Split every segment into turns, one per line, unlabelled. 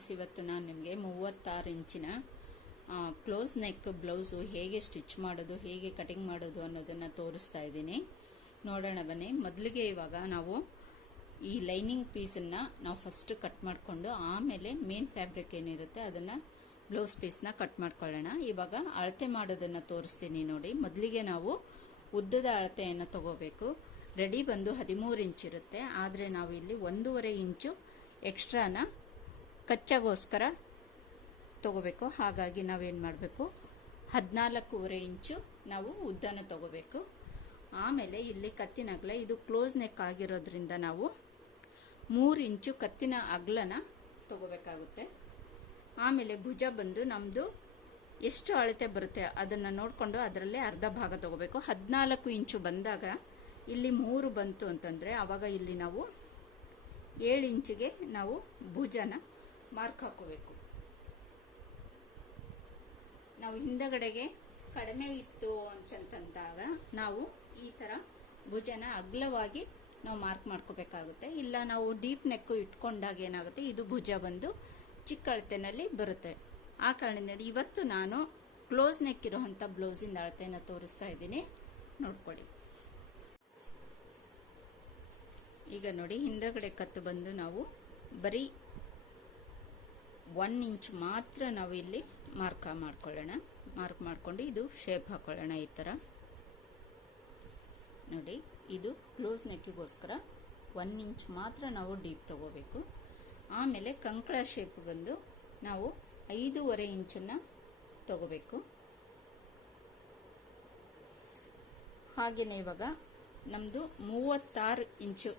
Friends ಇವತ್ತು ನಾನು ನಿಮಗೆ ಮೂವತ್ತಾರು ಇಂಚಿನ ಕ್ಲೋಸ್ ನೆಕ್ ಬ್ಲೌಸು ಹೇಗೆ ಸ್ಟಿಚ್ ಮಾಡೋದು, ಹೇಗೆ ಕಟಿಂಗ್ ಮಾಡೋದು ಅನ್ನೋದನ್ನು ತೋರಿಸ್ತಾ ಇದ್ದೀನಿ. ನೋಡೋಣ ಬನ್ನಿ. ಮೊದಲಿಗೆ ಇವಾಗ ನಾವು ಈ ಲೈನಿಂಗ್ ಪೀಸನ್ನು ನಾವು ಫಸ್ಟ್ ಕಟ್ ಮಾಡಿಕೊಂಡು, ಆಮೇಲೆ ಮೇನ್ ಫ್ಯಾಬ್ರಿಕ್ ಏನಿರುತ್ತೆ ಅದನ್ನು ಬ್ಲೌಸ್ ಪೀಸ್ನ ಕಟ್ ಮಾಡ್ಕೊಳ್ಳೋಣ. ಇವಾಗ ಅಳತೆ ಮಾಡೋದನ್ನು ತೋರಿಸ್ತೀನಿ ನೋಡಿ. ಮೊದಲಿಗೆ ನಾವು ಉದ್ದದ ಅಳತೆಯನ್ನು ತಗೋಬೇಕು. ರೆಡಿ ಬಂದು ಹದಿಮೂರು ಇಂಚ್ ಇರುತ್ತೆ. ಆದರೆ ನಾವು ಇಲ್ಲಿ ಒಂದೂವರೆ ಇಂಚು ಎಕ್ಸ್ಟ್ರಾನ ಕಚ್ಚಾಗೋಸ್ಕರ ತಗೋಬೇಕು. ಹಾಗಾಗಿ ನಾವೇನು ಮಾಡಬೇಕು? ಹದಿನಾಲ್ಕೂವರೆ ಇಂಚು ನಾವು ಉದ್ದನ ತಗೋಬೇಕು. ಆಮೇಲೆ ಇಲ್ಲಿ ಕತ್ತಿನ ಅಗಲ, ಇದು ಕ್ಲೋಸ್ ನೆಕ್ ಆಗಿರೋದ್ರಿಂದ ನಾವು ಮೂರು ಇಂಚು ಕತ್ತಿನ ಅಗಲನ ತಗೋಬೇಕಾಗುತ್ತೆ. ಆಮೇಲೆ ಭುಜ ಬಂದು ನಮ್ಮದು ಎಷ್ಟು ಅಳತೆ ಬರುತ್ತೆ ಅದನ್ನು ನೋಡಿಕೊಂಡು ಅದರಲ್ಲೇ ಅರ್ಧ ಭಾಗ ತಗೋಬೇಕು. ಹದಿನಾಲ್ಕು ಇಂಚು ಬಂದಾಗ ಇಲ್ಲಿ ಮೂರು ಬಂತು ಅಂತಂದರೆ ಆವಾಗ ಇಲ್ಲಿ ನಾವು ಏಳು ಇಂಚಿಗೆ ನಾವು ಭುಜನ ಮಾರ್ಕ್ ಹಾಕೋಬೇಕು ನಾವು ಹಿಂದಗಡೆಗೆ ಕಡಿಮೆ ಇತ್ತು ಅಂತಂತಂದಾಗ ನಾವು ಈ ಥರ ಭುಜನ ಅಗ್ಲವಾಗಿ ನಾವು ಮಾರ್ಕ್ ಮಾಡ್ಕೋಬೇಕಾಗುತ್ತೆ. ಇಲ್ಲ ನಾವು ಡೀಪ್ ನೆಕ್ಕು ಇಟ್ಕೊಂಡಾಗ ಏನಾಗುತ್ತೆ, ಇದು ಭುಜ ಬಂದು ಚಿಕ್ಕ ಅಳತೆನಲ್ಲಿ ಬರುತ್ತೆ. ಆ ಕಾರಣದಿಂದ ಇವತ್ತು ನಾನು ಕ್ಲೋಸ್ ನೆಕ್ ಇರೋವಂಥ ಬ್ಲೌಸಿಂದ ಅಳತೆಯನ್ನು ತೋರಿಸ್ತಾ ಇದ್ದೀನಿ. ನೋಡ್ಕೊಳ್ಳಿ. ಈಗ ನೋಡಿ, ಹಿಂದಗಡೆ ಕತ್ತು ಬಂದು ನಾವು ಬರೀ ಒನ್ ಇಂಚ್ ಮಾತ್ರ ನಾವು ಇಲ್ಲಿ ಮಾರ್ಕ್ ಮಾಡ್ಕೊಳ್ಳೋಣ. ಮಾರ್ಕ್ ಮಾಡಿಕೊಂಡು ಇದು ಶೇಪ್ ಹಾಕೊಳ್ಳೋಣ ಈ ಥರ. ನೋಡಿ, ಇದು ಕ್ಲೋಸ್ ನೆಕ್ಕಿಗೋಸ್ಕರ ಒನ್ ಇಂಚ್ ಮಾತ್ರ ನಾವು ಡೀಪ್ ತಗೋಬೇಕು. ಆಮೇಲೆ ಕಂಕಳ ಶೇಪ್ ಬಂದು ನಾವು ಐದೂವರೆ ಇಂಚನ್ನು ತಗೋಬೇಕು. ಹಾಗೆಯೇ ಇವಾಗ ನಮ್ಮದು ಮೂವತ್ತಾರು ಇಂಚು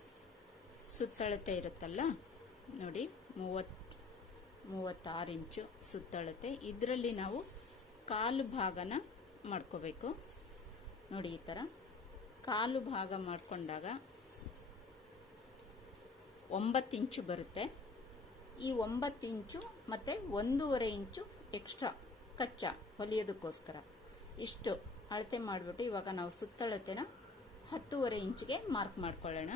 ಸುತ್ತಳತೆ ಇರುತ್ತಲ್ಲ, ನೋಡಿ, ಮೂವತ್ತು ಮೂವತ್ತಾರು ಇಂಚು ಸುತ್ತಳತೆ. ಇದರಲ್ಲಿ ನಾವು ಕಾಲು ಭಾಗನ ಮಾಡ್ಕೋಬೇಕು. ನೋಡಿ ಈ ಥರ ಕಾಲು ಭಾಗ ಮಾಡಿಕೊಂಡಾಗ ಒಂಬತ್ತು ಇಂಚು ಬರುತ್ತೆ. ಈ ಒಂಬತ್ತು ಇಂಚು ಮತ್ತು ಒಂದೂವರೆ ಇಂಚು ಎಕ್ಸ್ಟ್ರಾ ಕಚ್ಚಾ ಹೊಲಿಯೋದಕ್ಕೋಸ್ಕರ. ಇಷ್ಟು ಅಳತೆ ಮಾಡಿಬಿಟ್ಟು ಇವಾಗ ನಾವು ಸುತ್ತಳತೆನ ಹತ್ತೂವರೆ ಇಂಚಿಗೆ ಮಾರ್ಕ್ ಮಾಡ್ಕೊಳ್ಳೋಣ.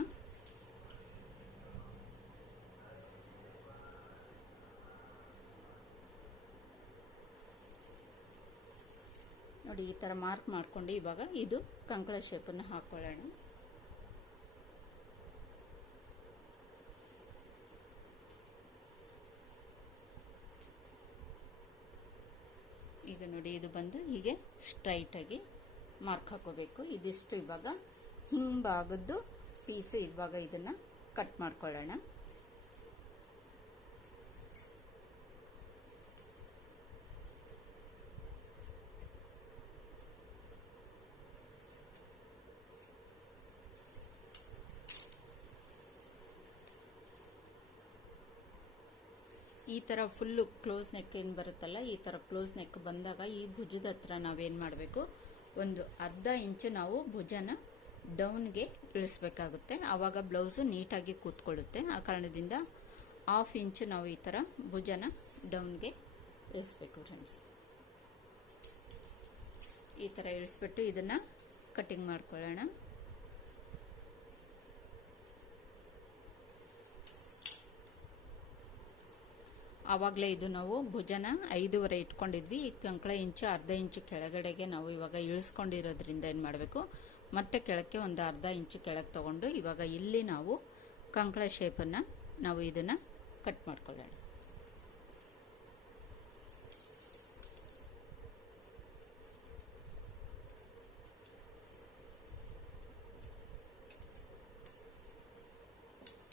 ನೋಡಿ ಈ ಥರ ಮಾರ್ಕ್ ಮಾಡಿಕೊಂಡು ಇವಾಗ ಇದು ಕಂಕಳ ಶೇಪನ್ನು ಹಾಕ್ಕೊಳ್ಳೋಣ ಈಗ ನೋಡಿ ಇದು ಬಂದು ಹೀಗೆ ಸ್ಟ್ರೈಟಾಗಿ ಮಾರ್ಕ್ ಹಾಕೋಬೇಕು. ಇದಿಷ್ಟು ಇವಾಗ ಹಿಂಭಾಗದ್ದು ಪೀಸು ಇವಾಗ ಇದನ್ನು ಕಟ್ ಮಾಡ್ಕೊಳ್ಳೋಣ. ಈ ಥರ ಫುಲ್ಲು ಕ್ಲೋಸ್ ನೆಕ್ ಏನು ಬರುತ್ತಲ್ಲ, ಈ ಥರ ಕ್ಲೋಸ್ ನೆಕ್ ಬಂದಾಗ ಈ ಭುಜದ ಹತ್ರ ನಾವೇನು ಮಾಡಬೇಕು? ಒಂದು ಅರ್ಧ ಇಂಚು ನಾವು ಭುಜನ ಡೌನ್ಗೆ ಇಳಿಸ್ಬೇಕಾಗುತ್ತೆ. ಆವಾಗ ಬ್ಲೌಸು ನೀಟಾಗಿ ಕೂತ್ಕೊಳ್ಳುತ್ತೆ. ಆ ಕಾರಣದಿಂದ ಹಾಫ್ ಇಂಚು ನಾವು ಈ ಥರ ಭುಜನ ಡೌನ್ಗೆ ಇಳಿಸ್ಬೇಕು ಫ್ರೆಂಡ್ಸ್ ಈ ಥರ ಇಳಿಸ್ಬಿಟ್ಟು ಇದನ್ನು ಕಟ್ಟಿಂಗ್ ಮಾಡ್ಕೊಳ್ಳೋಣ. ಆವಾಗಲೇ ಇದು ನಾವು ಭುಜನ ಐದೂವರೆ ಇಟ್ಕೊಂಡಿದ್ವಿ. ಈ ಕಂಕಳ ಇಂಚು, ಅರ್ಧ ಇಂಚು ಕೆಳಗಡೆಗೆ ನಾವು ಇವಾಗ ಇಳಿಸ್ಕೊಂಡಿರೋದ್ರಿಂದ ಏನು ಮಾಡಬೇಕು? ಮತ್ತೆ ಕೆಳಕ್ಕೆ ಒಂದು ಅರ್ಧ ಇಂಚು ಕೆಳಗೆ ತೊಗೊಂಡು ಇವಾಗ ಇಲ್ಲಿ ನಾವು ಕಂಕಳ ಶೇಪನ್ನು ನಾವು ಇದನ್ನು ಕಟ್ ಮಾಡ್ಕೊಳ್ಳೋಣ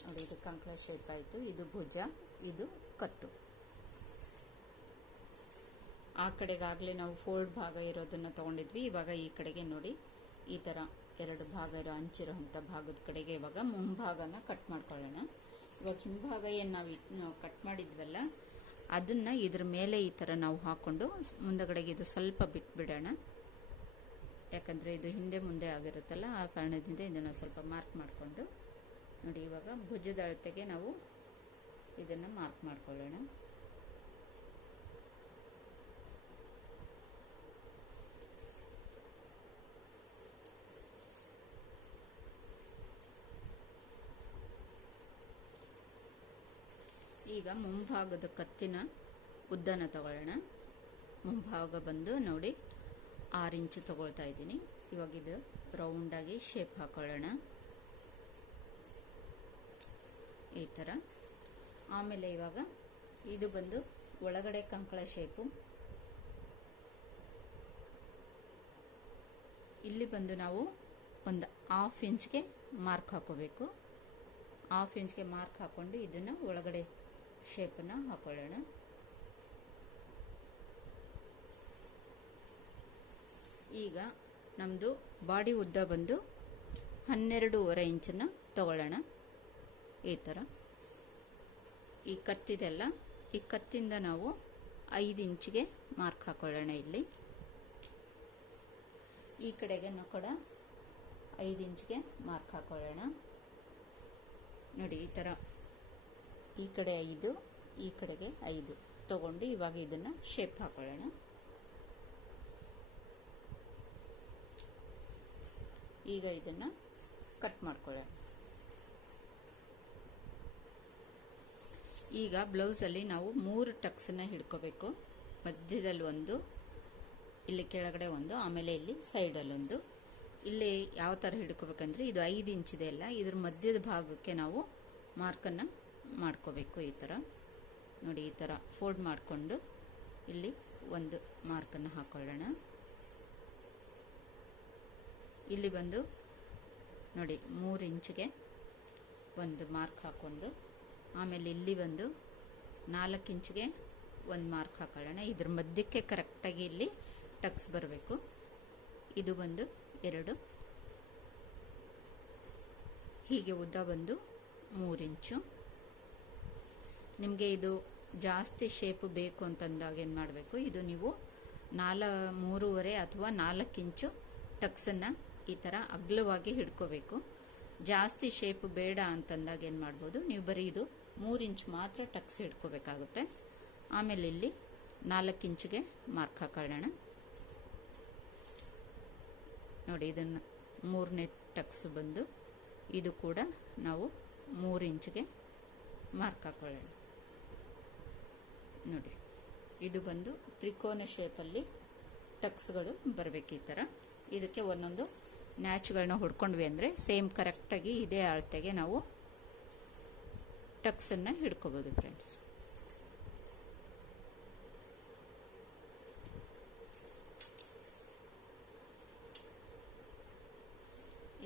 ನೋಡಿ ಕಂಕಳ ಶೇಪ್ ಆಯಿತು. ಇದು ಭುಜ, ಇದು ಕತ್ತು. ಆ ಕಡೆಗಾಗಲೇ ನಾವು ಫೋಲ್ಡ್ ಭಾಗ ಇರೋದನ್ನು ತೊಗೊಂಡಿದ್ವಿ. ಇವಾಗ ಈ ಕಡೆಗೆ ನೋಡಿ, ಈ ಥರ ಎರಡು ಭಾಗ ಇರೋ ಅಂಚಿರೋಂಥ ಭಾಗದ ಕಡೆಗೆ ಇವಾಗ ಮುಂಭಾಗನ ಕಟ್ ಮಾಡ್ಕೊಳ್ಳೋಣ. ಇವಾಗ ಹಿಂಭಾಗ ಏನು ನಾವು ನಾವು ಕಟ್ ಮಾಡಿದ್ವಲ್ಲ, ಅದನ್ನು ಇದ್ರ ಮೇಲೆ ಈ ಥರ ನಾವು ಹಾಕ್ಕೊಂಡು ಮುಂದಗಡೆಗೆ ಇದು ಸ್ವಲ್ಪ ಬಿಟ್ಬಿಡೋಣ. ಯಾಕಂದರೆ ಇದು ಹಿಂದೆ ಮುಂದೆ ಆಗಿರುತ್ತಲ್ಲ, ಆ ಕಾರಣದಿಂದ ಇದನ್ನು ಸ್ವಲ್ಪ ಮಾರ್ಕ್ ಮಾಡಿಕೊಂಡು ನೋಡಿ, ಇವಾಗ ಭುಜದ ಅಳತೆಗೆ ನಾವು ಇದನ್ನು ಮಾರ್ಕ್ ಮಾಡ್ಕೊಳ್ಳೋಣ. ಈಗ ಮುಂಭಾಗದ ಕತ್ತಿನ ಉದ್ದನ ತಗೊಳ್ಳೋಣ. ಮುಂಭಾಗ ಬಂದು ನೋಡಿ, ಆರು ಇಂಚು ತಗೊಳ್ತಾ ಇದ್ದೀನಿ. ಇವಾಗ ಇದು ರೌಂಡಾಗಿ ಶೇಪ್ ಹಾಕೊಳ್ಳೋಣ. ಈ ಥರ ಆಮೇಲೆ ಇವಾಗ ಇದು ಬಂದು ಒಳಗಡೆ ಕಂಕಳ ಶೇಪು ಇಲ್ಲಿ ಬಂದು ನಾವು ಒಂದು ಹಾಫ್ ಇಂಚ್ಗೆ ಮಾರ್ಕ್ ಹಾಕೋಬೇಕು. ಹಾಫ್ ಇಂಚ್ಗೆ ಮಾರ್ಕ್ ಹಾಕೊಂಡು ಇದನ್ನು ಒಳಗಡೆ ಶೇಪನ್ನು ಹಾಕೊಳ್ಳೋಣ. ಈಗ ನಮ್ಮದು ಬಾಡಿ ಉದ್ದ ಬಂದು ಹನ್ನೆರಡೂವರೆ ಇಂಚನ್ನು ತಗೊಳ್ಳೋಣ. ಈ ಥರ. ಈ ಕತ್ತಿದೆಲ್ಲ, ಈ ಕತ್ತಿಂದ ನಾವು ಐದು ಇಂಚಿಗೆ ಮಾರ್ಕ್ ಹಾಕೊಳ್ಳೋಣ ಇಲ್ಲಿ. ಈ ಕಡೆಗೆ ಕೂಡ ಐದು ಇಂಚಿಗೆ ಮಾರ್ಕ್ ಹಾಕೊಳ್ಳೋಣ. ನೋಡಿ, ಈ ಥರ. ಈ ಕಡೆ ಐದು, ಈ ಕಡೆಗೆ ಐದು. ತಗೊಂಡು ಇವಾಗ ಇದನ್ನು ಶೇಪ್ ಹಾಕೊಳ್ಳೋಣ. ಈಗ ಇದನ್ನು ಕಟ್ ಮಾಡ್ಕೊಳ್ಳೋಣ. ಈಗ ಬ್ಲೌಸಲ್ಲಿ ನಾವು ಮೂರು ಟಕ್ಸನ್ನು ಹಿಡ್ಕೋಬೇಕು. ಮಧ್ಯದಲ್ಲಿ ಒಂದು, ಇಲ್ಲಿ ಕೆಳಗಡೆ ಒಂದು, ಆಮೇಲೆ ಇಲ್ಲಿ ಸೈಡಲ್ಲೊಂದು ಇಲ್ಲಿ ಯಾವ ಥರ ಹಿಡ್ಕೋಬೇಕಂದ್ರೆ ಇದು ಐದು ಇಂಚಿದೆ ಅಲ್ಲ, ಇದ್ರ ಮಧ್ಯದ ಭಾಗಕ್ಕೆ ನಾವು ಮಾರ್ಕನ್ನು ಮಾಡ್ಕೋಬೇಕು ಈ ಥರ. ನೋಡಿ, ಈ ಥರ ಫೋಲ್ಡ್ ಮಾಡಿಕೊಂಡು ಇಲ್ಲಿ ಒಂದು ಮಾರ್ಕನ್ನು ಹಾಕೊಳ್ಳೋಣ. ಇಲ್ಲಿ ಬಂದು ನೋಡಿ, ಮೂರು ಇಂಚಿಗೆ ಒಂದು ಮಾರ್ಕ್ ಹಾಕ್ಕೊಂಡು ಆಮೇಲೆ ಇಲ್ಲಿ ಬಂದು ನಾಲ್ಕು ಇಂಚಿಗೆ ಒಂದು ಮಾರ್ಕ್ ಹಾಕೊಳ್ಳೋಣ. ಇದ್ರ ಮಧ್ಯಕ್ಕೆ ಕರೆಕ್ಟಾಗಿ ಇಲ್ಲಿ ಟಕ್ಸ್ ಬರಬೇಕು. ಇದು ಬಂದು ಎರಡು. ಹೀಗೆ ಉದ್ದ ಬಂದು ಮೂರು ಇಂಚು. ನಿಮಗೆ ಇದು ಜಾಸ್ತಿ ಶೇಪ್ ಬೇಕು ಅಂತಂದಾಗ ಏನು ಮಾಡಬೇಕು? ಇದು ನೀವು ನಾಲ, ಮೂರುವರೆ ಅಥವಾ ನಾಲ್ಕು ಇಂಚು ಟಕ್ಸನ್ನು ಈ ಥರ ಅಗ್ಲವಾಗಿ ಹಿಡ್ಕೋಬೇಕು. ಜಾಸ್ತಿ ಶೇಪ್ ಬೇಡ ಅಂತಂದಾಗ ಏನು ಮಾಡ್ಬೋದು? ನೀವು ಬರೀ ಇದು ಮೂರು ಇಂಚ್ ಮಾತ್ರ ಟಕ್ಸ್ ಹಿಡ್ಕೋಬೇಕಾಗುತ್ತೆ ಆಮೇಲೆ ಇಲ್ಲಿ ನಾಲ್ಕು ಇಂಚಿಗೆ ಮಾರ್ಕ್ ಹಾಕೊಳ್ಳೋಣ. ನೋಡಿ, ಇದನ್ನು ಮೂರನೇ ಟಕ್ಸ್ ಬಂದು ಇದು ಕೂಡ ನಾವು ಮೂರು ಇಂಚಿಗೆ ಮಾರ್ಕ್ ಹಾಕೊಳ್ಳೋಣ. ನೋಡಿ, ಇದು ಬಂದು ತ್ರಿಕೋನ ಶೇಪಲ್ಲಿ ಟಕ್ಸ್ಗಳು ಬರಬೇಕು ಈ ಥರ. ಇದಕ್ಕೆ ಒಂದೊಂದು ನ್ಯಾಚ್ಗಳನ್ನ ಹೊಡ್ಕೊಂಡ್ವಿ ಅಂದರೆ ಸೇಮ್ ಕರೆಕ್ಟಾಗಿ ಇದೇ ಅಳತೆಗೆ ನಾವು ಟಕ್ಸನ್ನು ಹಿಡ್ಕೋಬೋದು ಫ್ರೆಂಡ್ಸ್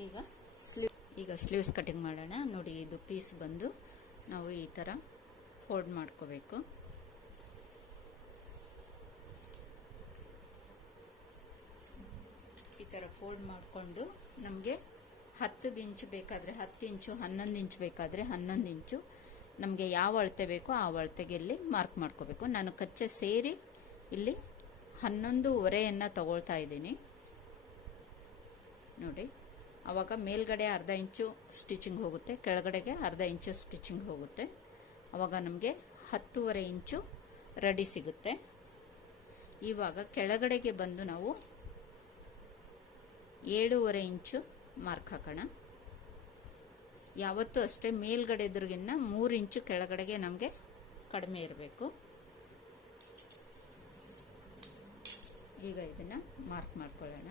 ಈಗ ಸ್ಲೀವ್ ಈಗ ಸ್ಲೀವ್ಸ್ ಕಟಿಂಗ್ ಮಾಡೋಣ. ನೋಡಿ, ಇದು ಪೀಸ್ ಬಂದು ನಾವು ಈ ಥರ ಫೋಲ್ಡ್ ಮಾಡ್ಕೋಬೇಕು. ಈ ಥರ ಫೋಲ್ಡ್ ಮಾಡಿಕೊಂಡು ನಮಗೆ ಹತ್ತು ಇಂಚು ಬೇಕಾದರೆ ಹತ್ತು ಇಂಚು ಹನ್ನೊಂದು ಇಂಚು ಬೇಕಾದರೆ ಹನ್ನೊಂದು ಇಂಚು ನಮಗೆ ಯಾವ ಅಳತೆ ಬೇಕೋ ಆ ಅಳತೆಗೆ ಇಲ್ಲಿ ಮಾರ್ಕ್ ಮಾಡ್ಕೋಬೇಕು. ನಾನು ಕಚ್ಚೆ ಸೇರಿ ಇಲ್ಲಿ ಹನ್ನೊಂದು ಒರೆಯನ್ನು ತಗೊಳ್ತಾ ಇದ್ದೀನಿ. ನೋಡಿ ಆವಾಗ ಮೇಲ್ಗಡೆ ಅರ್ಧ ಇಂಚು ಸ್ಟಿಚಿಂಗ್ ಹೋಗುತ್ತೆ, ಕೆಳಗಡೆಗೆ ಅರ್ಧ ಇಂಚು ಸ್ಟಿಚಿಂಗ್ ಹೋಗುತ್ತೆ. ಆವಾಗ ನಮಗೆ ಹತ್ತೂವರೆ ಇಂಚು ರೆಡಿ ಸಿಗುತ್ತೆ. ಇವಾಗ ಕೆಳಗಡೆಗೆ ಬಂದು ನಾವು ಏಳೂವರೆ ಇಂಚು ಮಾರ್ಕ್ ಹಾಕೋಣ. ಯಾವತ್ತೂ ಅಷ್ಟೇ ಮೇಲ್ಗಡೆ ಇದ್ರಗಿನ್ನ ಮೂರು ಇಂಚು ಕೆಳಗಡೆಗೆ ನಮಗೆ ಕಡಿಮೆ ಇರಬೇಕು. ಈಗ ಇದನ್ನು ಮಾರ್ಕ್ ಮಾಡ್ಕೊಳ್ಳೋಣ.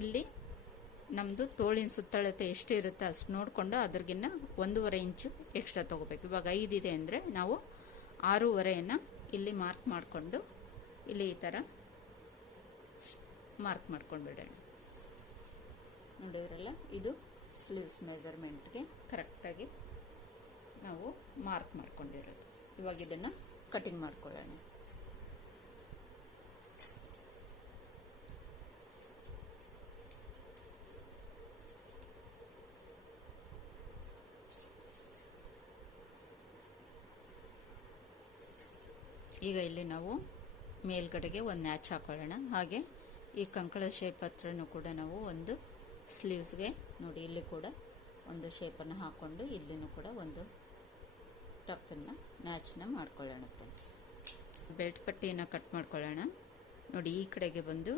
ಇಲ್ಲಿ ನಮ್ಮದು ತೋಳಿನ ಸುತ್ತಳತೆ ಎಷ್ಟು ಇರುತ್ತೆ ಅಷ್ಟು ನೋಡಿಕೊಂಡು ಅದ್ರಗಿನ್ನ ಒಂದೂವರೆ ಇಂಚು ಎಕ್ಸ್ಟ್ರಾ ತೊಗೋಬೇಕು. ಇವಾಗ ಐದಿದೆ ಅಂದರೆ ನಾವು ಆರೂವರೆಯನ್ನು ಇಲ್ಲಿ ಮಾರ್ಕ್ ಮಾಡಿಕೊಂಡು ಇಲ್ಲಿ ಈ ಥರ ಮಾರ್ಕ್ ಮಾಡ್ಕೊಂಡು ಬಿಡೋಣ ನೋಡಿದ್ರಲ್ಲ? ಇದು ಸ್ಲೀವ್ಸ್ ಮೆಜರ್ಮೆಂಟ್ಗೆ ಕರೆಕ್ಟಾಗಿ ನಾವು ಮಾರ್ಕ್ ಮಾಡ್ಕೊಂಡಿರೋದು. ಇವಾಗ ಇದನ್ನು ಕಟಿಂಗ್ ಮಾಡ್ಕೊಳ್ಳೋಣ. ಈಗ ಇಲ್ಲಿ ನಾವು ಮೇಲ್ಗಡೆಗೆ ಒಂದು ನ್ಯಾಚ್ ಹಾಕೊಳ್ಳೋಣ. ಹಾಗೆ ಈ ಕಂಕಳ ಶೇಪ್ ಹತ್ರನೂ ಕೂಡ ನಾವು ಒಂದು ಸ್ಲೀವ್ಸ್ಗೆ ನೋಡಿ, ಇಲ್ಲಿ ಕೂಡ ಒಂದು ಶೇಪನ್ನು ಹಾಕ್ಕೊಂಡು ಇಲ್ಲಿನೂ ಕೂಡ ಒಂದು ಟಕ್ಕನ್ನು ನ್ಯಾಚನ್ನ ಮಾಡ್ಕೊಳ್ಳೋಣ ಫ್ರೆಂಡ್ಸ್ ಬೆಲ್ಟ್ ಪಟ್ಟಿಯನ್ನು ಕಟ್ ಮಾಡ್ಕೊಳ್ಳೋಣ. ನೋಡಿ, ಈ ಕಡೆಗೆ ಬಂದು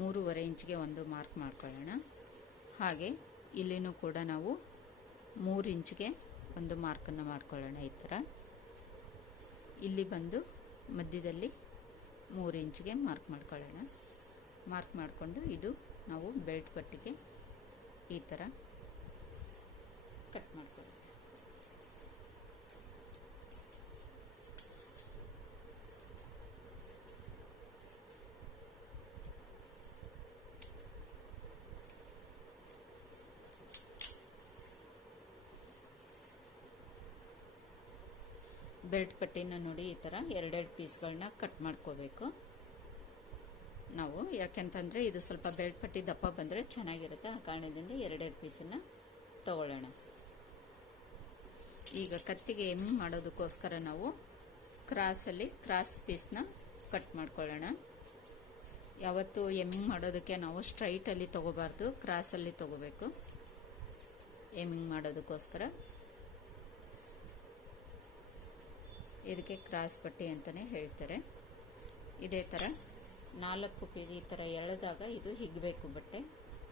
ಮೂರುವರೆ ಇಂಚಿಗೆ ಒಂದು ಮಾರ್ಕ್ ಮಾಡ್ಕೊಳ್ಳೋಣ. ಹಾಗೆ ಇಲ್ಲಿನೂ ಕೂಡ ನಾವು ಮೂರು ಇಂಚ್ಗೆ ಒಂದು ಮಾರ್ಕನ್ನು ಮಾಡ್ಕೊಳ್ಳೋಣ ಈ ಥರ. ಇಲ್ಲಿ ಬಂದು ಮಧ್ಯದಲ್ಲಿ ಮೂರು ಇಂಚ್ಗೆ ಮಾರ್ಕ್ ಮಾಡ್ಕೊಳ್ಳೋಣ. ಮಾರ್ಕ್ ಮಾಡಿಕೊಂಡು ಇದು ನಾವು ಬೆಲ್ಟ್ ಪಟ್ಟಿಗೆ ಈ ಥರ ಕಟ್ ಮಾಡ್ಕೊಳ್ಳೋಣ ಬೆಲ್ಟ್ ಪಟ್ಟಿನ ನೋಡಿ ಈ ಥರ ಎರಡೆರಡು ಪೀಸ್ಗಳನ್ನ ಕಟ್ ಮಾಡ್ಕೋಬೇಕು ನಾವು, ಯಾಕೆಂತಂದರೆ ಇದು ಸ್ವಲ್ಪ ಬೆಲ್ಟ್ ಪಟ್ಟಿ ದಪ್ಪ ಬಂದರೆ ಚೆನ್ನಾಗಿರುತ್ತೆ. ಆ ಕಾರಣದಿಂದ ಎರಡೆರಡು ಪೀಸನ್ನು ತಗೊಳ್ಳೋಣ. ಈಗ ಕತ್ತಿಗೆ ಎಮ್ಮಿಂಗ್ ಮಾಡೋದಕ್ಕೋಸ್ಕರ ನಾವು ಕ್ರಾಸಲ್ಲಿ ಕ್ರಾಸ್ ಪೀಸ್ನ ಕಟ್ ಮಾಡ್ಕೊಳ್ಳೋಣ. ಯಾವತ್ತು ಎಮ್ಮಿಂಗ್ ಮಾಡೋದಕ್ಕೆ ನಾವು ಸ್ಟ್ರೈಟಲ್ಲಿ ತೊಗೋಬಾರ್ದು ಕ್ರಾಸಲ್ಲಿ ತೊಗೋಬೇಕು. ಎಮ್ಮಿಂಗ್ ಮಾಡೋದಕ್ಕೋಸ್ಕರ. ಇದಕ್ಕೆ ಕ್ರಾಸ್ ಪಟ್ಟಿ ಅಂತಲೇ ಹೇಳ್ತಾರೆ. ಇದೇ ಥರ ನಾಲ್ಕು ಪೀಸ್ ಈ ಥರ ಎಳೆದಾಗ ಇದು ಹಿಗ್ಬೇಕು ಬಟ್ಟೆ.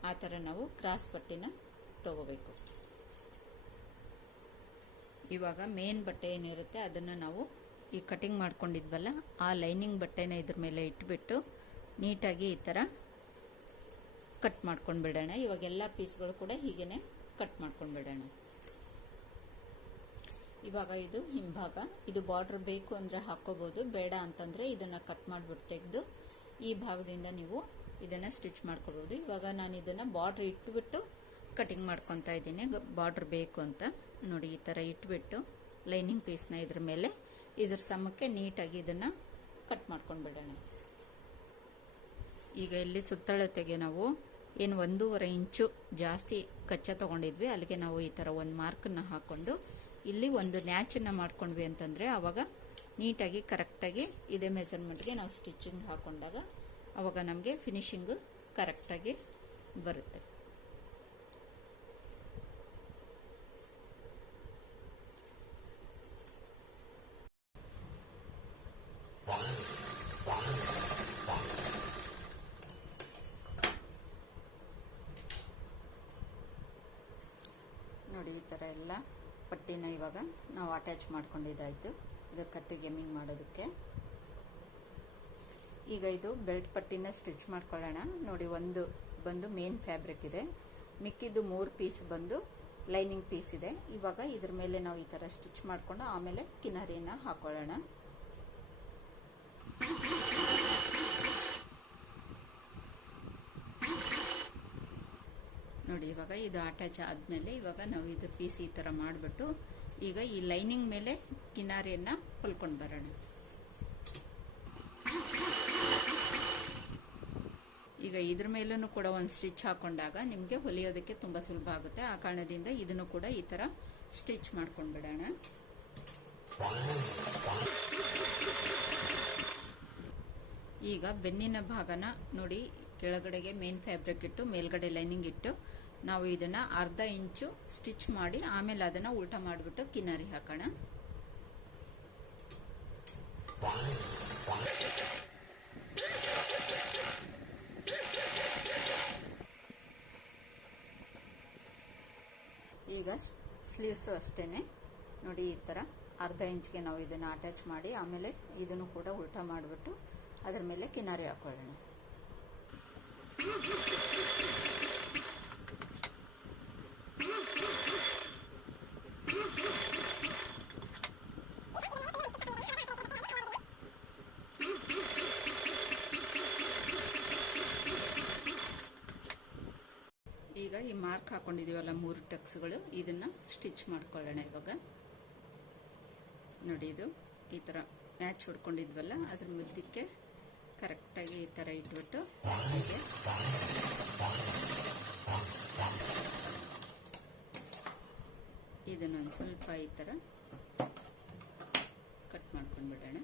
ಆ ಥರ ನಾವು ಕ್ರಾಸ್ ಪಟ್ಟಿನ ತಗೋಬೇಕು. ಇವಾಗ ಮೇನ್ ಬಟ್ಟೆ ಏನಿರುತ್ತೆ ಅದನ್ನು ನಾವು ಈ ಕಟಿಂಗ್ ಮಾಡ್ಕೊಂಡಿದ್ವಲ್ಲ, ಆ ಲೈನಿಂಗ್ ಬಟ್ಟೆನ ಇದ್ರ ಮೇಲೆ ಇಟ್ಬಿಟ್ಟು ನೀಟಾಗಿ ಈ ಥರ ಕಟ್ ಮಾಡ್ಕೊಂಡು ಬಿಡೋಣ ಇವಾಗ ಎಲ್ಲ ಪೀಸ್ಗಳು ಕೂಡ ಹೀಗೇ ಕಟ್ ಮಾಡ್ಕೊಂಡು ಬಿಡೋಣ ಇವಾಗ ಇದು ಹಿಂಭಾಗ. ಇದು ಬಾರ್ಡ್ರ್ ಬೇಕು ಅಂದರೆ ಹಾಕೋಬೋದು, ಬೇಡ ಅಂತಂದರೆ ಇದನ್ನು ಕಟ್ ಮಾಡಿಬಿಟ್ಟು ತೆಗೆದು ಈ ಭಾಗದಿಂದ ನೀವು ಇದನ್ನು ಸ್ಟಿಚ್ ಮಾಡ್ಕೋಬೋದು ಇವಾಗ ನಾನು ಇದನ್ನು ಬಾರ್ಡ್ರ್ ಇಟ್ಬಿಟ್ಟು ಕಟಿಂಗ್ ಮಾಡ್ಕೊತಾ ಇದ್ದೀನಿ. ಬಾರ್ಡ್ರ್ ಬೇಕು ಅಂತ. ನೋಡಿ, ಈ ಥರ ಇಟ್ಬಿಟ್ಟು ಲೈನಿಂಗ್ ಪೀಸ್ನ ಇದ್ರ ಮೇಲೆ ಇದ್ರ ಸಮಕ್ಕೆ ನೀಟಾಗಿ ಇದನ್ನು ಕಟ್ ಮಾಡ್ಕೊಂಡು ಬಿಡೋಣ. ಈಗ ಇಲ್ಲಿ ಸುತ್ತಳತೆಗೆ ನಾವು ಏನು ಒಂದೂವರೆ ಇಂಚು ಜಾಸ್ತಿ ಕಚ್ಚಾ ತೊಗೊಂಡಿದ್ವಿ. ಅಲ್ಲಿಗೆ ನಾವು ಈ ಥರ ಒಂದು ಮಾರ್ಕನ್ನು ಹಾಕ್ಕೊಂಡು ಇಲ್ಲಿ ಒಂದು ನ್ಯಾಚನ್ನು ಮಾಡ್ಕೊಂಡ್ವಿ ಅಂತಂದರೆ ಆವಾಗ ನೀಟಾಗಿ, ಕರೆಕ್ಟಾಗಿ ಇದೇ ಮೆಸರ್ಮೆಂಟ್ಗೆ ನಾವು ಸ್ಟಿಚಿಂಗ್ ಹಾಕೊಂಡಾಗ ಆವಾಗ ನಮಗೆ ಫಿನಿಶಿಂಗು ಕರೆಕ್ಟಾಗಿ ಬರುತ್ತೆ. ನೋಡಿ ಈ ಥರ ಎಲ್ಲ ಪಟ್ಟಿನ ಇವಾಗ ನಾವು ಅಟ್ಯಾಚ್ ಮಾಡ್ಕೊಂಡಿದ್ದಾಯಿತು. ಇದು ಕತ್ತಿಗೆ ಎಮ್ಮಿಂಗ್ ಮಾಡೋದಕ್ಕೆ. ಈಗ ಇದು ಬೆಲ್ಟ್ ಪಟ್ಟಿನ ಸ್ಟಿಚ್ ಮಾಡ್ಕೊಳ್ಳೋಣ. ನೋಡಿ, ಒಂದು ಬಂದು ಮೇನ್ ಫ್ಯಾಬ್ರಿಕ್ ಇದೆ. ಮಿಕ್ಕಿದ್ದು ಮೂರು ಪೀಸ್ ಬಂದು ಲೈನಿಂಗ್ ಪೀಸ್ ಇದೆ. ಇವಾಗ ಇದ್ರ ಮೇಲೆ ನಾವು ಈ ಥರ ಸ್ಟಿಚ್ ಮಾಡಿಕೊಂಡು ಆಮೇಲೆ ಕಿನಾರಿನ ಹಾಕೊಳ್ಳೋಣ. ನೋಡಿ, ಇವಾಗ ಇದು ಅಟ್ಯಾಚ್ ಆದಮೇಲೆ ಇವಾಗ ನಾವು ಇದು ಪೀಸ್ ಈ ಥರ ಮಾಡಿಬಿಟ್ಟು ಈಗ ಈ ಲೈನಿಂಗ್ ಮೇಲೆ ಕಿನಾರಿಯನ್ನು ಹೊಲ್ಕೊಂಡು ಬರೋಣ. ಈಗ ಇದ್ರ ಮೇಲೂ ಕೂಡ ಒಂದು ಸ್ಟಿಚ್ ಹಾಕೊಂಡಾಗ ನಿಮಗೆ ಹೊಲಿಯೋದಕ್ಕೆ ತುಂಬ ಸುಲಭ ಆಗುತ್ತೆ. ಆ ಕಾರಣದಿಂದ ಇದನ್ನು ಕೂಡ ಈ ಥರ ಸ್ಟಿಚ್ ಮಾಡ್ಕೊಂಡು ಬಿಡೋಣ ಈಗ ಬೆನ್ನಿನ ಭಾಗನ ನೋಡಿ, ಕೆಳಗಡೆಗೆ ಮೇನ್ ಫ್ಯಾಬ್ರಿಕ್ ಇಟ್ಟು, ಮೇಲ್ಗಡೆ ಲೈನಿಂಗ್ ಇಟ್ಟು ನಾವು ಇದನ್ನು ಅರ್ಧ ಇಂಚು ಸ್ಟಿಚ್ ಮಾಡಿ, ಆಮೇಲೆ ಅದನ್ನು ಉಲ್ಟಾ ಮಾಡಿಬಿಟ್ಟು ಕಿನ್ನರಿ ಹಾಕೋಣ. ಈಗ ಸ್ಲೀವ್ಸು ಅಷ್ಟೇ ನೋಡಿ, ಈ ಥರ ಅರ್ಧ ಇಂಚ್ಗೆ ನಾವು ಇದನ್ನು ಅಟ್ಯಾಚ್ ಮಾಡಿ, ಆಮೇಲೆ ಇದನ್ನು ಕೂಡ ಉಲ್ಟಾ ಮಾಡಿಬಿಟ್ಟು ಅದರ ಮೇಲೆ ಕಿನಾರಿ ಹಾಕೊಳ್ಳೋಣ ಈಗ ಈ ಮಾರ್ಕ್ ಹಾಕೊಂಡಿದೀವಲ್ಲ ಮೂರು ಟಕ್ಸ್ಗಳು, ಇದನ್ನು ಸ್ಟಿಚ್ ಮಾಡ್ಕೊಳ್ಳೋಣ ಇವಾಗ. ನೋಡಿ ಇದು, ಈ ಥರ ಮ್ಯಾಚ್ ಹೊಡ್ಕೊಂಡಿದ್ವಲ್ಲ, ಅದ್ರ ಮುದ್ದಕ್ಕೆ ಕರೆಕ್ಟಾಗಿ ಈ ಥರ ಇಟ್ಬಿಟ್ಟು ಇದನ್ನೊಂದು ಸ್ವಲ್ಪ ಈ ಥರ ಕಟ್ ಮಾಡ್ಕೊಂಡ್ಬಿಡೋಣ.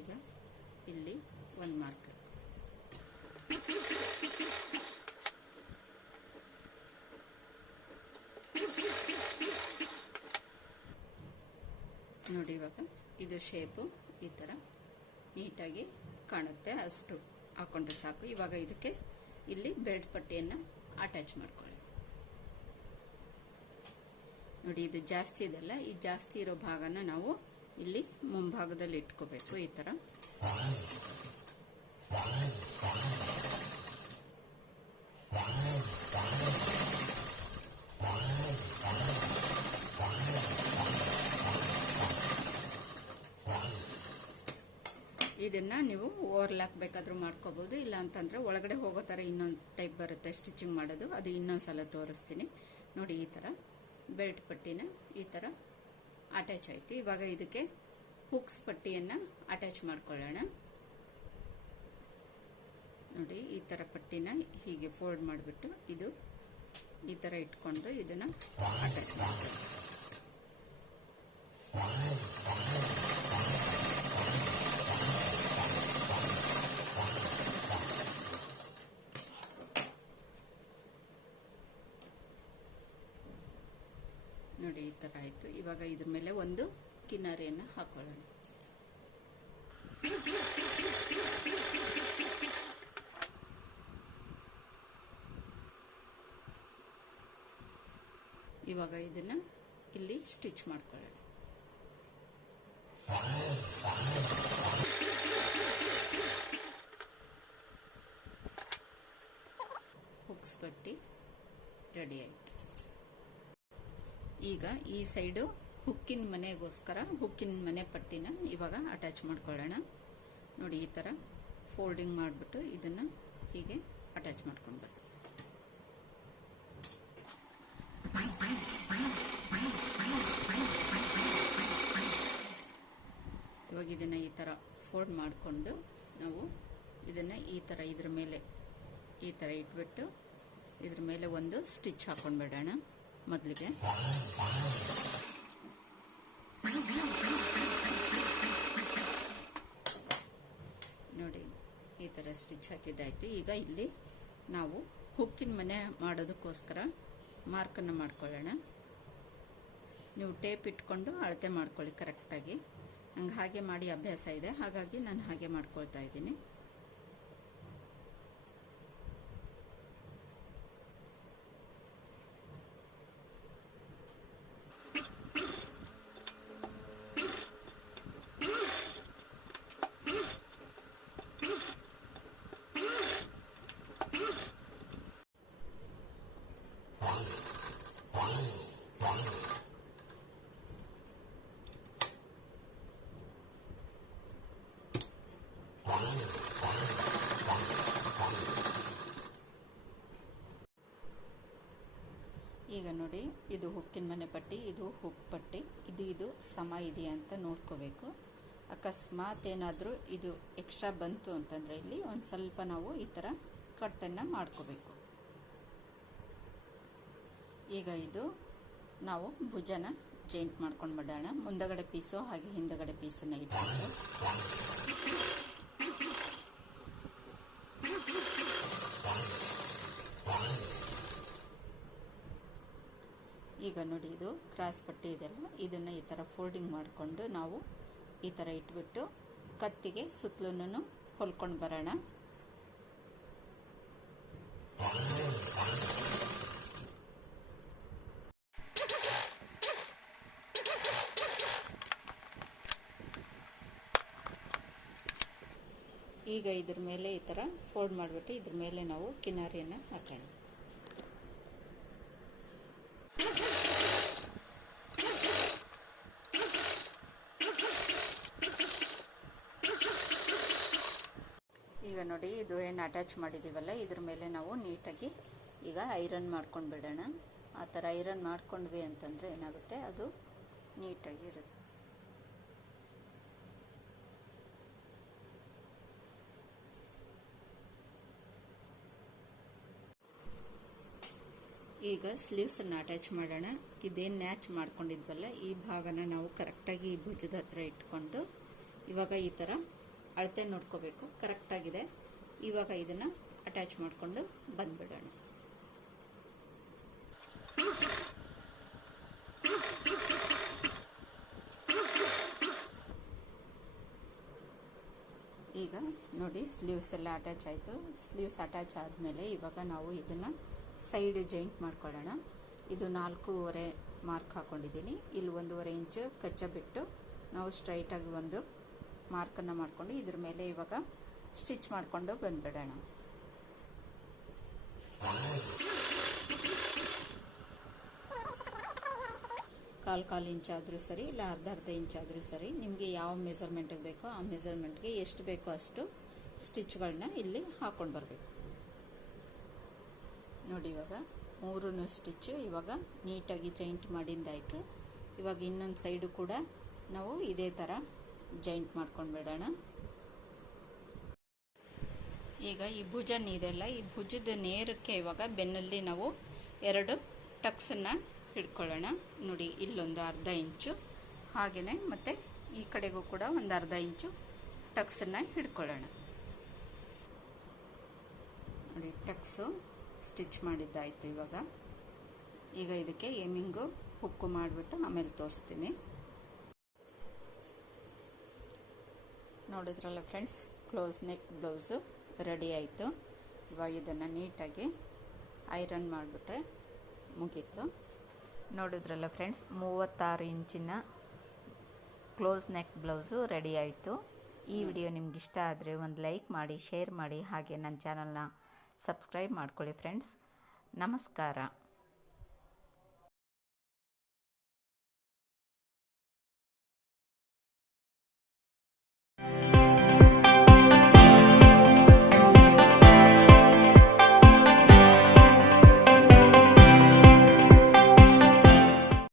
ಈಗ ಇಲ್ಲಿ ಒಂದು ಮಾರ್ಕ್. ಇವಾಗ ಇದು ಶೇಪು ಈ ಥರ ನೀಟಾಗಿ ಕಾಣುತ್ತೆ. ಅಷ್ಟು ಹಾಕೊಂಡ್ರೆ ಸಾಕು. ಇವಾಗ ಇದಕ್ಕೆ ಇಲ್ಲಿ ಬೆಲ್ಟ್ ಪಟ್ಟಿಯನ್ನು ಅಟ್ಯಾಚ್ ಮಾಡ್ಕೊಳ್ಳಿ. ನೋಡಿ, ಇದು ಜಾಸ್ತಿ ಇದೆಲ್ಲ. ಈ ಜಾಸ್ತಿ ಇರೋ ಭಾಗನ ನಾವು ಇಲ್ಲಿ ಮುಂಭಾಗದಲ್ಲಿ ಇಟ್ಕೋಬೇಕು. ಈ ಥರ ಇದನ್ನ ನೀವು ಓವರ್ಲ್ಯಾಕ್ ಬೇಕಾದರೂ ಮಾಡ್ಕೋಬಹುದು ಇಲ್ಲ ಅಂತಂದ್ರೆ ಒಳಗಡೆ ಹೋಗೋ ಥರ ಇನ್ನೊಂದು ಟೈಪ್ ಬರುತ್ತೆ ಸ್ಟಿಚಿಂಗ್ ಮಾಡೋದು. ಅದು ಇನ್ನೊಂದು ಸಲ ತೋರಿಸ್ತೀನಿ. ನೋಡಿ ಈ ಥರ ಬೆಲ್ಟ್ ಪಟ್ಟಿನ ಈ ಥರ ಅಟ್ಯಾಚ್ ಆಯ್ತು. ಇವಾಗ ಇದಕ್ಕೆ ಹುಕ್ಸ್ ಪಟ್ಟಿಯನ್ನು ಅಟ್ಯಾಚ್ ಮಾಡ್ಕೊಳ್ಳೋಣ. ನೋಡಿ ಈ ಥರ ಪಟ್ಟಿನ ಹೀಗೆ ಫೋಲ್ಡ್ ಮಾಡಿಬಿಟ್ಟು ಇದು ಈ ಥರ ಇಟ್ಕೊಂಡು ಇದನ್ನು ಅಟ್ಯಾಚ್ ಮಾಡ್ಕೊಳ್ಳಿ ನೋಡಿ ಈ ಥರ ಇವಾಗ ಇದ್ರ ಮೇಲೆ ಒಂದು ಕಿನಾರಿಯನ್ನು ಹಾಕೊಳ್ಳೋಣ. ಇವಾಗ ಇದನ್ನು ಇಲ್ಲಿ ಸ್ಟಿಚ್ ಮಾಡ್ಕೊಳ್ಳೋಣ. ಹುಕ್ಸ್ ಪಟ್ಟಿ ರೆಡಿ ಆಯಿತು. ಈಗ ಈ ಸೈಡು ಹುಕ್ಕಿನ ಮನೆಗೋಸ್ಕರ, ಹುಕ್ಕಿನ ಮನೆ ಪಟ್ಟಿನ ಇವಾಗ ಅಟ್ಯಾಚ್ ಮಾಡ್ಕೊಳ್ಳೋಣ. ನೋಡಿ, ಈ ಥರ ಫೋಲ್ಡಿಂಗ್ ಮಾಡಿಬಿಟ್ಟು ಇದನ್ನು ಹೀಗೆ ಅಟ್ಯಾಚ್ ಮಾಡ್ಕೊಂಡು ಬರ್ತೀವಿ ಇವಾಗ ಇದನ್ನು ಈ ಥರ ಫೋಲ್ಡ್ ಮಾಡಿಕೊಂಡು ನಾವು ಇದನ್ನು ಈ ಥರ ಇದ್ರ ಮೇಲೆ, ಈ ಥರ ಇಟ್ಬಿಟ್ಟು ಇದ್ರ ಮೇಲೆ ಒಂದು ಸ್ಟಿಚ್ ಹಾಕೊಂಡ್ಬಿಡೋಣ ಮೊದಲಿಗೆ. ನೋಡಿ, ಈ ಥರ ಸ್ಟಿಚ್ ಹಾಕಿದ್ದಾಯಿತು ಈಗ ಇಲ್ಲಿ ನಾವು ಹುಕ್ಕಿನ ಮನೆ ಮಾಡೋದಕ್ಕೋಸ್ಕರ ಮಾರ್ಕನ್ನು ಮಾಡ್ಕೊಳ್ಳೋಣ. ನೀವು ಟೇಪ್ ಇಟ್ಕೊಂಡು ಅಳತೆ ಮಾಡ್ಕೊಳ್ಳಿ ಕರೆಕ್ಟಾಗಿ ನಂಗೆ ಹಾಗೆ ಮಾಡಿ ಅಭ್ಯಾಸ ಇದೆ. ಹಾಗಾಗಿ ನಾನು ಹಾಗೆ ಮಾಡ್ಕೊಳ್ತಾ ಇದ್ದೀನಿ ಈಗ ನೋಡಿ ಇದು ಹುಕ್ಕಿನ ಮನೆ ಪಟ್ಟಿ, ಇದು ಹುಕ್ ಪಟ್ಟಿ, ಇದು ಇದು ಸಮ ಇದೆಯಾ ಅಂತ ನೋಡ್ಕೋಬೇಕು. ಅಕಸ್ಮಾತ್ ಏನಾದರೂ ಇದು ಎಕ್ಸ್ಟ್ರಾ ಬಂತು ಅಂತಂದರೆ ಇಲ್ಲಿ ಒಂದು ಸ್ವಲ್ಪ ನಾವು ಈ ಥರ ಕಟ್ಟನ್ನು ಮಾಡ್ಕೋಬೇಕು. ಈಗ ಇದು ನಾವು ಭುಜನ ಜಾಯಿಂಟ್ ಮಾಡ್ಕೊಂಡು ಬಿಡೋಣ. ಮುಂದಗಡೆ ಪೀಸು ಹಾಗೆ ಹಿಂದಗಡೆ ಪೀಸನ್ನು ಇಟ್ಕೊಂಡು ಈಗ ನೋಡಿ, ಇದು ಕ್ರಾಸ್ ಪಟ್ಟಿ ಇದೆಲ್ಲ. ಇದನ್ನು ಈ ಥರ ಫೋಲ್ಡಿಂಗ್ ಮಾಡಿಕೊಂಡು ನಾವು ಈ ಥರ ಇಟ್ಬಿಟ್ಟು ಕತ್ತಿಗೆ ಸುತ್ತಲೂ ಹೊಲ್ಕೊಂಡು ಬರೋಣ. ಈಗ ಇದ್ರ ಮೇಲೆ ಈ ಥರ ಫೋಲ್ಡ್ ಮಾಡಿಬಿಟ್ಟು ಇದ್ರ ಮೇಲೆ ನಾವು ಕಿನಾರಿಯನ್ನು ಹಾಕೋಣ ಈಗ ನೋಡಿ, ಇದು ಏನು ಅಟ್ಯಾಚ್ ಮಾಡಿದ್ದೀವಲ್ಲ ಇದ್ರ ಮೇಲೆ ನಾವು ನೀಟಾಗಿ ಈಗ ಐರನ್ ಮಾಡ್ಕೊಂಡು ಬಿಡೋಣ. ಆ ಥರ ಐರನ್ ಮಾಡ್ಕೊಂಡ್ವಿ ಅಂತಂದರೆ ಏನಾಗುತ್ತೆ, ಅದು ನೀಟಾಗಿ ಇರುತ್ತೆ. ಈಗ ಸ್ಲೀವ್ಸನ್ನು ಅಟ್ಯಾಚ್ ಮಾಡೋಣ. ಇದೇನು ನ್ಯಾಚ್ ಮಾಡ್ಕೊಂಡಿದ್ವಲ್ಲ, ಈ ಭಾಗನ ನಾವು ಕರೆಕ್ಟಾಗಿ ಈ ಭುಜದ ಹತ್ರ ಇಟ್ಕೊಂಡು, ಇವಾಗ ಈ ಥರ ಅಳತೆ ನೋಡ್ಕೋಬೇಕು. ಕರೆಕ್ಟಾಗಿದೆ ಇವಾಗ ಇದನ್ನು ಅಟ್ಯಾಚ್ ಮಾಡಿಕೊಂಡು ಬಂದ್ಬಿಡೋಣ. ಈಗ ನೋಡಿ ಸ್ಲೀವ್ಸ್ ಎಲ್ಲ ಅಟ್ಯಾಚ್ ಆಯಿತು. ಸ್ಲೀವ್ಸ್ ಅಟ್ಯಾಚ್ ಆದಮೇಲೆ ಇವಾಗ ನಾವು ಇದನ್ನು ಸೈಡ್ ಜಾಯಿಂಟ್ ಮಾಡ್ಕೊಳ್ಳೋಣ. ಇದು ನಾಲ್ಕೂವರೆ ಮಾರ್ಕ್ ಹಾಕ್ಕೊಂಡಿದ್ದೀನಿ ಇಲ್ಲಿ ಒಂದೂವರೆ ಇಂಚು ಕಚ್ಚ ಬಿಟ್ಟು ನಾವು ಸ್ಟ್ರೈಟಾಗಿ ಒಂದು ಮಾರ್ಕನ್ನು ಮಾಡಿಕೊಂಡು ಇದ್ರ ಮೇಲೆ ಇವಾಗ ಸ್ಟಿಚ್ ಮಾಡಿಕೊಂಡು ಬಂದ್ಬಿಡೋಣ. ಕಾಲು ಕಾಲು ಇಂಚಾದರೂ ಸರಿ, ಇಲ್ಲ ಅರ್ಧ ಅರ್ಧ ಇಂಚಾದರೂ ಸರಿ, ನಿಮಗೆ ಯಾವ ಮೆಸರ್ಮೆಂಟಿಗೆ ಬೇಕೋ ಆ ಮೆಸರ್ಮೆಂಟ್ಗೆ ಎಷ್ಟು ಬೇಕೋ ಅಷ್ಟು ಸ್ಟಿಚ್ಗಳನ್ನ ಇಲ್ಲಿ ಹಾಕ್ಕೊಂಡು ಬರಬೇಕು. ನೋಡಿ ಇವಾಗ ಮೂರೂ ಸ್ಟಿಚ್ಚು, ಇವಾಗ ನೀಟಾಗಿ ಜಾಯಿಂಟ್ ಮಾಡಿಂದಾಯಿತು ಇವಾಗ ಇನ್ನೊಂದು ಸೈಡು ಕೂಡ ನಾವು ಇದೇ ಥರ ಜಾಯಿಂಟ್ ಮಾಡ್ಕೊಂಡು ಬಿಡೋಣ ಈಗ ಈ ಭುಜ ಇದೆಲ್ಲ, ಈ ಭುಜದ ನೇರಕ್ಕೆ ಇವಾಗ ಬೆನ್ನಲ್ಲಿ ನಾವು ಎರಡು ಟಕ್ಸನ್ನು ಹಿಡ್ಕೊಳ್ಳೋಣ. ನೋಡಿ, ಇಲ್ಲೊಂದು ಅರ್ಧ ಇಂಚು ಹಾಗೆಯೇ ಮತ್ತು ಈ ಕಡೆಗೂ ಕೂಡ ಒಂದು ಅರ್ಧ ಇಂಚು ಟಕ್ಸನ್ನು ಹಿಡ್ಕೊಳ್ಳೋಣ. ನೋಡಿ, ಟಕ್ಸು ಸ್ಟಿಚ್ ಮಾಡಿದ್ದಾಯಿತು ಇವಾಗ. ಈಗ ಇದಕ್ಕೆ ಏಮಿಂಗು ಹುಕ್ಕು ಮಾಡಿಬಿಟ್ಟು ಆಮೇಲೆ ತೋರಿಸ್ತೀನಿ. ನೋಡಿದ್ರಲ್ಲ friends, close neck blouse. Ready ಆಯಿತು. ಇವಾಗ ಇದನ್ನು ನೀಟಾಗಿ ಐರನ್ ಮಾಡಿಬಿಟ್ರೆ ಮುಗೀತು. ನೋಡಿದ್ರಲ್ಲ ಫ್ರೆಂಡ್ಸ್ ಮೂವತ್ತಾರು ಇಂಚಿನ ಕ್ಲೋಸ್ ನೆಕ್ ಬ್ಲೌಸು ರೆಡಿ ಆಯಿತು. ಈ ವಿಡಿಯೋ ನಿಮ್ಗೆ ಇಷ್ಟ ಆದರೆ ಒಂದು ಲೈಕ್ ಮಾಡಿ ಶೇರ್ ಮಾಡಿ ಹಾಗೆ ನನ್ನ ಚಾನಲ್ನ ಸಬ್ಸ್ಕ್ರೈಬ್ ಮಾಡ್ಕೊಳ್ಳಿ ಫ್ರೆಂಡ್ಸ್. ನಮಸ್ಕಾರ.